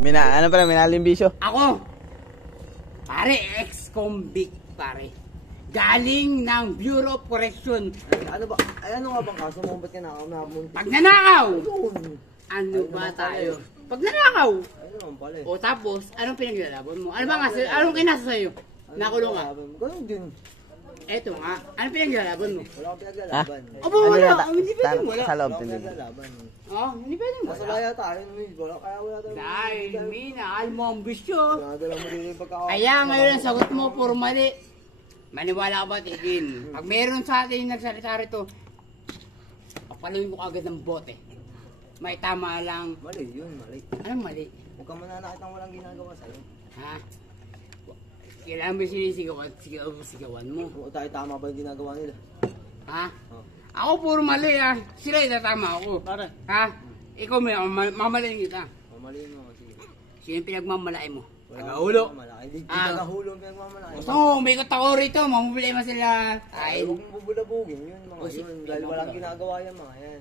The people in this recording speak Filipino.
Ano pala, minalimbisyo? Ako, pare, ex-convict, pare. Galing ng Bureau of Correction. Ano ba? Ay, ano nga bang kaso mo? Ba't ka nakamunti? Pagnanakaw! Ayun. Ano ba tayo? Pagnanakaw! Ayun naman pala eh. O tapos, anong pinaglalaban mo? Ano ba nga, anong kinasa sa'yo? Nakulong ka? Ganun din. Eto nga, anong pinaglalaban mo? Wala akong pinaglalaban. Aba, wala. Hindi pwedeng wala. Sa loob, Wala akong hindi. pinaglalaban. Oh, hindi pwedeng Nasa wala. laya tayo. Kaya wala tayo. Dahil, Mina, alam mo ang bisyo. Nadala mo din yung pagkakawa. Kaya ngayon ang sagot mo, puro mali. Maniwala ka ba, Tigin? Pag meron sa atin yung nagsalita rito, papaluin mo agad ng bote. May tama lang. Mali yun, mali. Anong mali? Huwag ka mananakit ng walang ginagawa sa'yo. Ha? Kailangan mo sinisigawan, sigawan mo. Oo, tayo tama ba yung ginagawa nila? Ha? Oh. Ako puro mali ha. Sila itatama ako. Pare. Ha? Ikaw may mamalayin kita. Mamaliin mo. Sige. Sino yung pinagmamalay mo? Wala Tagahulo. akong pagmamalaki. Hindi Ah. tagahulo ang pinagmamalaki. Gusto mo, umikot ako rito. Mamumulay mo sila. Ay, Ay, huwag mong bubulabugin yun mga O, si- yun. Dahil walang ginagawa yan mga yan.